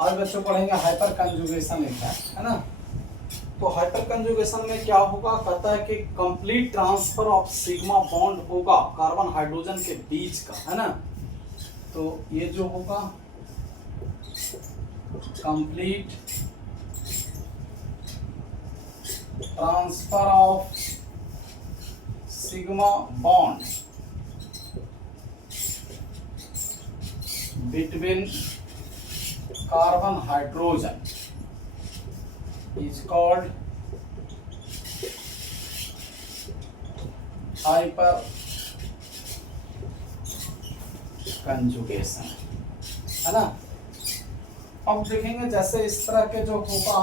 आज बच्चों पढ़ेंगे हाइपर कंजुगेशन इफेक्ट, है ना। तो हाइपर कंजुगेशन में क्या होगा, कहता है कि complete transfer of sigma bond होगा कार्बन हाइड्रोजन के बीच का, है ना। तो ये जो होगा complete transfer of sigma bond between carbon hydrogen is called hyper conjugation, है ना। अब देखेंगे जैसे इस तरह के जो होगा,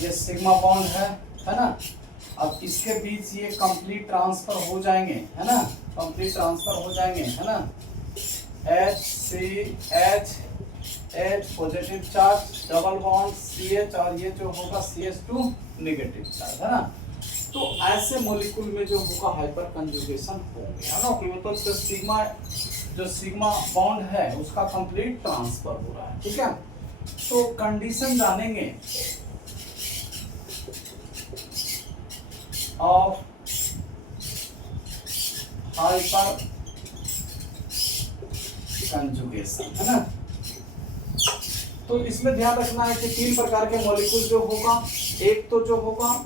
ये सिग्मा बॉन्ड है ना। अब इसके बीच ये कंप्लीट ट्रांसफर हो जाएंगे, है ना, कंप्लीट ट्रांसफर हो जाएंगे, है ना। H positive charge, double bond CH, और ये जो होगा CH2 नेगेटिव चार्ज, है ना। तो ऐसे मॉलिक्यूल में जो होगा हाइपर कंजुगेशन होंगे, है ना। कि मतलब जो सिग्मा बॉन्ड है उसका कंप्लीट ट्रांसफर हो रहा है, ठीक है। तो कंडीशन जानेंगे ऑफ हाइपर कंजुगेशन, है ना। तो इसमें ध्यान रखना है कि 3 प्रकार के मॉलिक्यूल जो होगा, एक तो जो होगा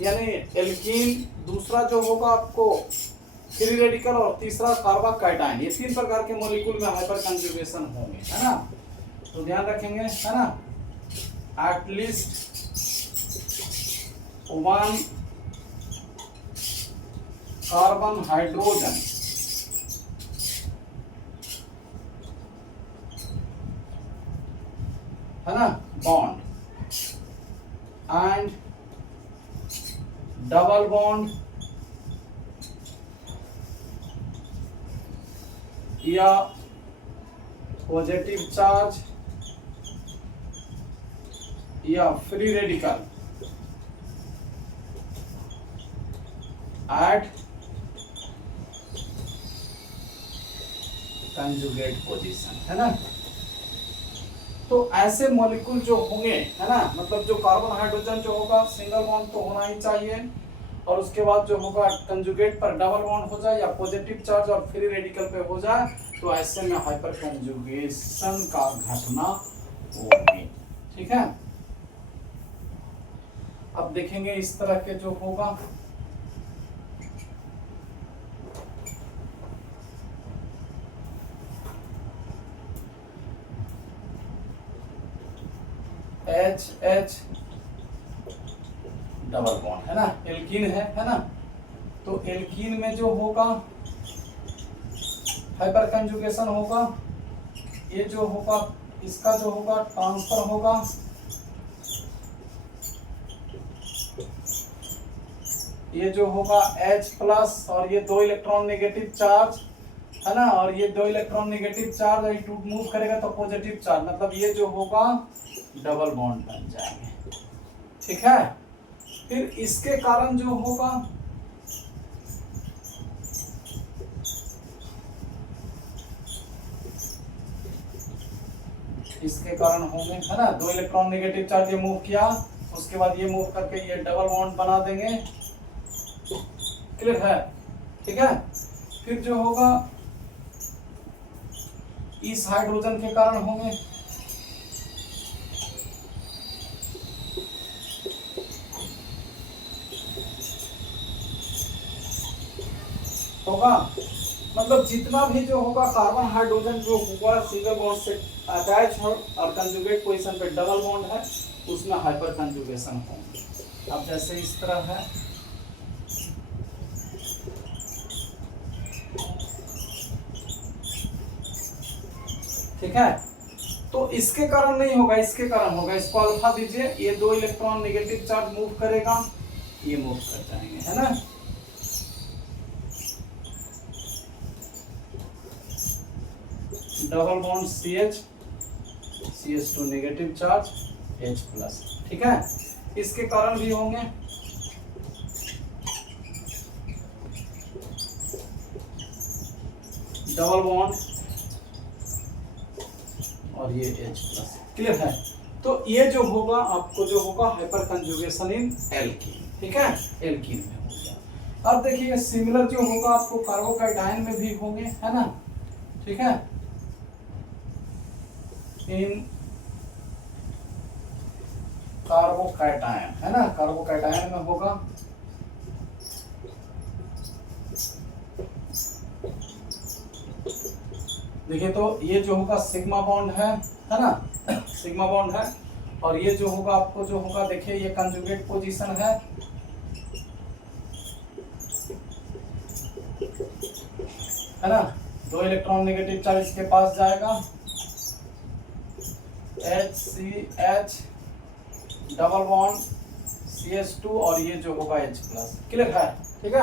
यानी एल्कीन, दूसरा जो होगा आपको फ्री रेडिकल, और तीसरा कार्बोकैटायन। ये 3 प्रकार के मॉलिक्यूल में हाइपर कंजुगेशन होंगे, है ना। तो ध्यान रखेंगे, है ना। एटलीस्ट 1 कार्बन हाइड्रोजन है ना बॉन्ड एंड डबल बॉन्ड या पॉजिटिव चार्ज या free radical at conjugate position, है ना। तो ऐसे मॉलिक्यूल जो होंगे, है ना, मतलब जो कार्बन हाइड्रोजन जो होगा सिंगल बॉन्ड तो होना ही चाहिए, और उसके बाद जो होगा कंजुगेट पर डबल बॉन्ड हो जाए या पॉजिटिव चार्ज और फ्री रेडिकल पे हो जाए, तो ऐसे में हाइपर कंजुगेशन का घटना होगी, ठीक है। अब देखेंगे इस तरह के जो होगा H डबल बॉन्ड, है ना, एल्कीन है ना। तो एल्कीन में जो होगा हाइपर कंजुगेशन होगा, ये जो होगा इसका जो होगा ट्रांसफर होगा, ये जो होगा H+ और ये 2 इलेक्ट्रॉन नेगेटिव चार्ज, है ना, और ये 2 इलेक्ट्रॉन नेगेटिव चार्ज और टू मूव करेगा तो पॉजिटिव चार्ज, मतलब ये जो होगा डबल बॉन्ड बन जाएंगे, ठीक है। फिर इसके कारण जो होगा इसके कारण होंगे, है ना, 2 इलेक्ट्रॉन नेगेटिव चार्ज ये मूव किया, उसके बाद ये मूव करके ये डबल बॉन्ड बना देंगे, क्लियर है, ठीक है। फिर जो होगा इस हाइड्रोजन के कारण होंगे, होगा मतलब जितना भी जो होगा कार्बन हाइड्रोजन जो होगा सिंगल बॉन्ड से अटैच हो और कंजुगेट पोजीशन पे डबल बॉन्ड है, उसमें हाइपर कंजुगेशन होंगे। अब जैसे इस तरह है, ठीक है। तो इसके कारण नहीं होगा, इसके कारण होगा, इसको अल्फा दीजिए, ये 2 इलेक्ट्रॉन नेगेटिव चार्ज मूव करेगा, ये मूव कर जाएंगे, है ना। Double bond CH2 negative charge H+, ठीक है। इसके कारण भी होंगे, डबल बॉन्ड और ये H+। क्लियर है? तो ये जो होगा आपको जो होगा हाइपर कंजुगेशन इन एल्कीन, ठीक है, एल्कीन में हो गया। अब देखिए सिमिलर जो होगा आपको कार्बोकैटायन में भी होंगे, है ना, ठीक है, इन कार्बोकैटायन, है ना, कार्बोकैटायन में होगा। देखिए तो ये जो होगा सिग्मा बॉन्ड है ना, सिग्मा बॉन्ड है, और ये जो होगा आपको जो होगा देखिए ये कंजुगेट पोजीशन है ना, 2 इलेक्ट्रॉन नेगेटिव चार्ज इसके पास जाएगा, HCH डबल बॉन्ड CH2 और ये जो होगा H+। क्लियर है? ठीक है।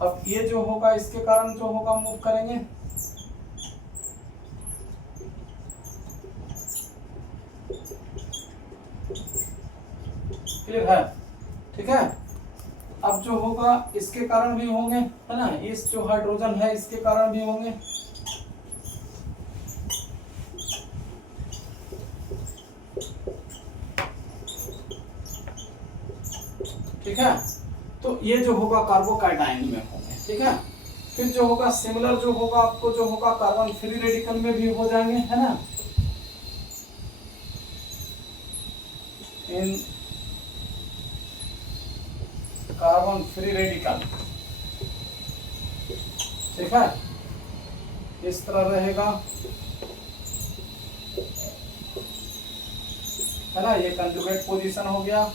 अब ये जो होगा इसके कारण जो होगा मूव करेंगे, क्लियर है? ठीक है। अब जो होगा इसके कारण भी होंगे, है ना, इस जो हाइड्रोजन है इसके कारण भी होंगे, ठीक है। तो ये जो होगा कार्बोकैटायन में होंगे, ठीक है। फिर जो होगा सिमिलर जो होगा आपको जो होगा कार्बन फ्री रेडिकल में भी हो जाएंगे, है ना, इन कार्बन फ्री रेडिकल, ठीक है, इस तरह रहेगा, है ना, ये कंजुगेट पोजीशन हो गया,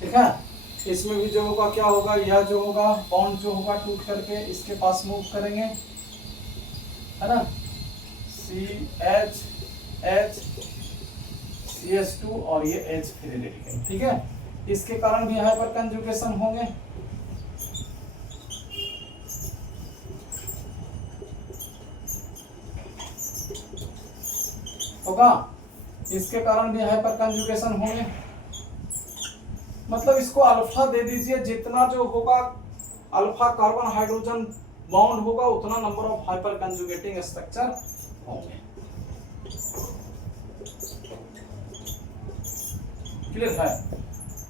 ठीक है। इसमें भी जो होगा क्या होगा, यह जो होगा बॉन्ड जो होगा टूट करके इसके पास मूव करेंगे, है ना, CH CH2 और ये H फ्री रेडिकल, ठीक है। इसके कारण भी हाइपर कंजुगेशन होंगे, होगा, इसके कारण भी हाइपर कंजुगेशन होंगे। मतलब इसको अल्फा दे दीजिए, जितना जो होगा अल्फा कार्बन हाइड्रोजन बॉन्ड होगा उतना number of hyper conjugating structure होंगे। क्लियर है?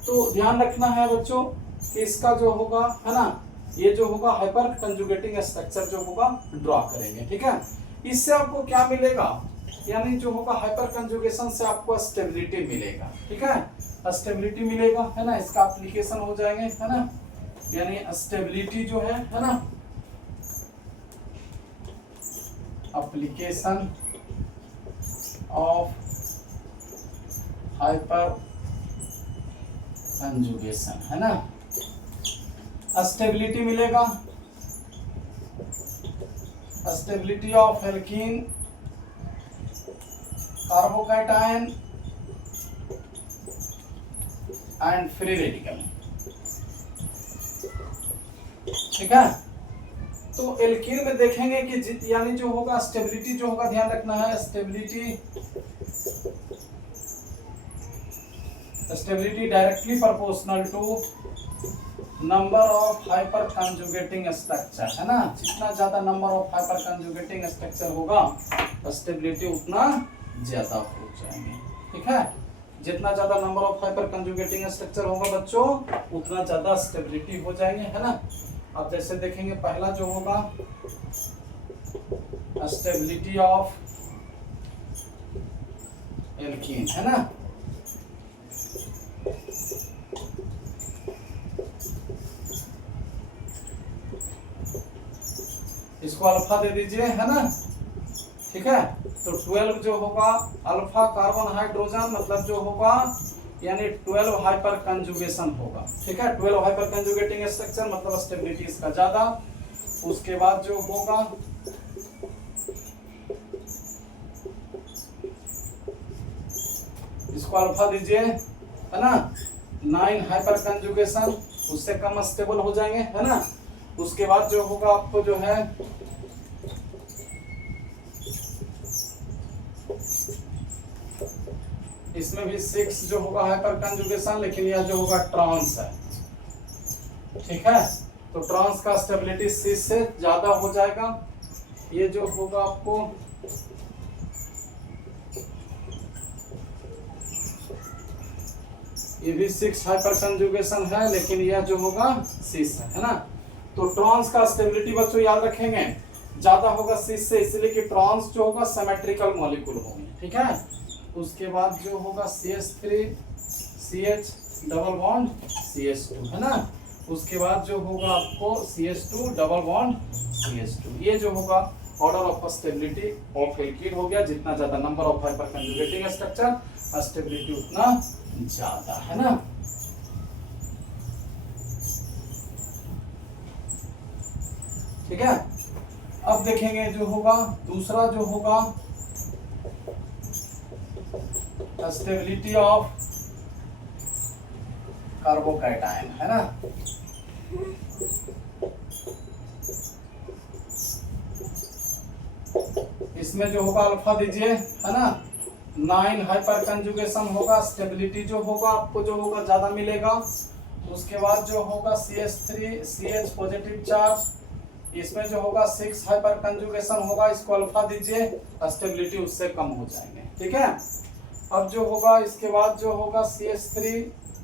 तो ध्यान रखना है बच्चों कि इसका जो होगा, है ना, ये जो होगा हाइपर कंजुगेटिंग स्ट्रक्चर जो होगा ड्रॉ करेंगे, ठीक है। इससे आपको क्या मिलेगा, यानी जो होगा हाइपर कंजुगेशन से आपको स्टेबिलिटी मिलेगा, ठीक है, स्टेबिलिटी मिलेगा, है ना, इसका एप्लीकेशन हो जाएंगे, है ना, यानी स्टेबिलिटी जो है ना, एप्लीकेशन ऑफ हाइपर कंजुगेशन, है ना, स्टेबिलिटी मिलेगा, stability of alkene carbocation and free radical, ठीक है। तो एल्कीन में देखेंगे कि यानी जो होगा स्टेबिलिटी जो होगा, ध्यान रखना है, stability directly proportional to number of hyper conjugating structure, है ना, जितना ज्यादा number of hyper conjugating structure होगा स्टेबिलिटी उतना ज्यादा हो जाएंगे, ठीक है। जितना ज्यादा number of hyper conjugating structure होगा बच्चों उतना ज्यादा स्टेबिलिटी हो जाएंगे, है ना। अब जैसे देखेंगे पहला जो होगा स्टेबिलिटी ऑफ एल्कीन, है ना, इसको अल्फा दे दीजिए, है ना, ठीक है। तो 12 जो होगा अल्फा कार्बन हाइड्रोजन, मतलब जो होगा यानी 12 हाइपर कंजुगेशन होगा, ठीक है, 12 हाइपर कंजुगेटिंग स्ट्रक्चर मतलब स्टेबिलिटी इसका ज्यादा। उसके बाद जो होगा इसको अल्फा दीजिए, है ना, 9 हाइपर कंजुगेशन, उससे कम स्टेबल हो जाएंगे, है ना। उसके बाद जो होगा आपको जो है इसमें भी 6 जो होगा हाइपर कंजुगेशन, लेकिन यह जो होगा ट्रांस है, ठीक है, तो ट्रांस का स्टेबिलिटी सिस से ज्यादा हो जाएगा। ये जो होगा आपको ये भी 6 हाइपर कंजुगेशन है, लेकिन यह जो होगा सिस है ना। तो ट्रांस का स्टेबिलिटी बच्चों याद रखेंगे ज्यादा होगा सिस से, इसलिए कि ट्रांस जो होगा सिमेट्रिकल मॉलिक्यूल होंगे। ठीक है, उसके बाद जो होगा CH3 CH double bond CH2 है ना। उसके बाद जो होगा आपको CH2 डबल बॉन्ड CH2। ये जो होगा order of stability of alkene हो गया। जितना ज्यादा number of hyper conjugating structure stability उतना ज्यादा है ना। ठीक है, अब देखेंगे जो होगा दूसरा जो होगा स्टेबिलिटी ऑफ कार्बोकैटायन है ना। इसमें जो होगा अल्फा दीजिए है ना, 9 हाइपर कंजुगेशन होगा। स्टेबिलिटी जो होगा आपको जो होगा ज्यादा मिलेगा। उसके बाद जो होगा CH3 CH पॉजिटिव चार्ज, इसमें जो होगा 6 हाइपर कंजुगेशन होगा। इसको अल्फा दीजिए, स्टेबिलिटी उससे कम हो जाएंगे। ठीक है, अब जो होगा इसके बाद जो होगा CH3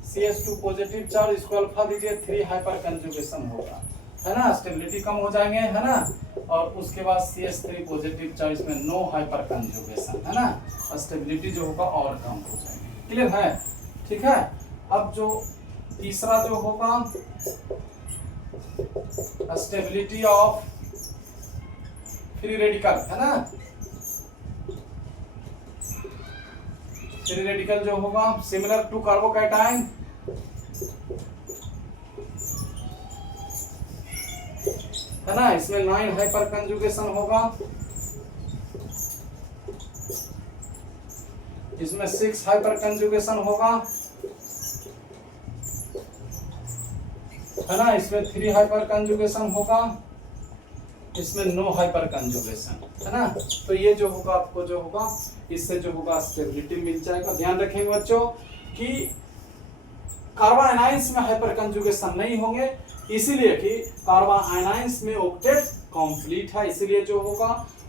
CH2 पॉजिटिव चार्ज, इसको अल्फा दीजिए, 3 हाइपर कंजुगेशन होगा है ना, स्टेबिलिटी कम हो जाएंगे है ना। और उसके बाद CH3 पॉजिटिव चार्ज में 9 हाइपर कंजुगेशन है ना, स्टेबिलिटी जो होगा और कम हो जाएंगे। क्लियर है? ठीक है, अब जो तीसरा जो होगा स्टेबिलिटी ऑफ फ्री रेडिकल है ना। फ्री रेडिकल जो होगा सिमिलर टू कार्बोकैटायन है ना। इसमें 9 हाइपर कंजुगेशन होगा। इसमें 6 हाइपर कंजुगेशन होगा है ना। इसमें 3 हाइपर कंजुगेशन होगा। इसमें 9 हाइपर कंजुगेशन है ना। तो ये जो होगा आपको जो होगा इससे जो होगा स्टेबिलिटी मिल जाएगा। ध्यान रखेंगे बच्चों कि कार्बन आयनाइंस में हाइपर कंजुगेशन नहीं होंगे, इसीलिए कि कार्बन आयनाइंस में ऑक्टेट कंप्लीट है। इसीलिए जो होगा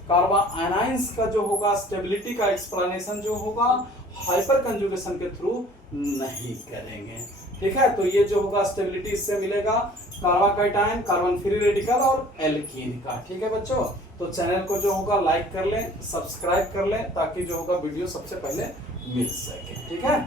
कार्बन आयनाइंस का जो होगा स्टेबिलिटी का एक्सप्लेनेशन जो होगा हाइपर कंजुगेशन के थ्रू नहीं करेंगे। ठीक है, तो ये जो होगा स्टेबिलिटी इससे मिलेगा कार्बोकैटायन, कार्बन फ्री रेडिकल और एल्कीन का। ठीक है बच्चों, तो चैनल को जो होगा लाइक कर लें, सब्सक्राइब कर लें, ताकि जो होगा वीडियो सबसे पहले मिल सके। ठीक है।